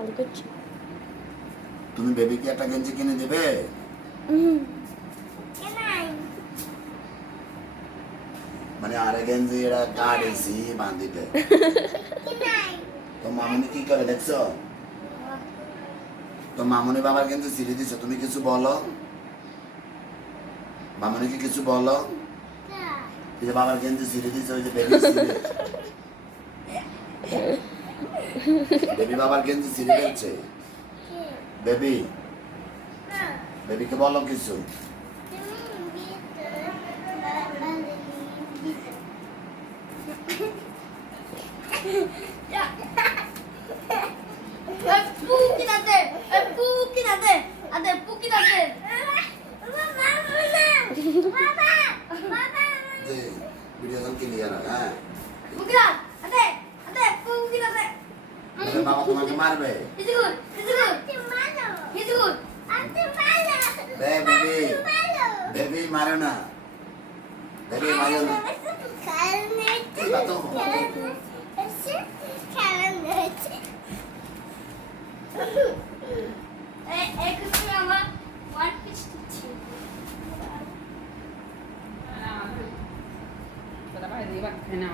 খালি করছি। তুমি বেবিকে একটা গেঞ্জি কিনে দেবে? মানে আরে গেঞ্জি এরা কাটেছি বাঁধিতে। তো মামুনি কি করে দেখছো? তো মামুনি বাবার গেঞ্জি ছিঁড়ে দিছো, তুমি কিছু বলো? মামুনিকে কিছু বলো? এই যে বাবার গেঞ্জি ছিঁড়ে দিছো, ওই যে বেবি ছিঁড়ে, বেবি বাবার গেঞ্জি ছিঁড়ে ফেলছে। বেবি, বেবিকে বলো কিছু। যে ভিডিও কল ক্লিয়ার হয়, হ্যাঁ? বাবা তোমাকে মারবে। বেবি, বেবি মারো না, বেবি মারো না। এটা তো Kita dapat hari ini, Pak. Enak,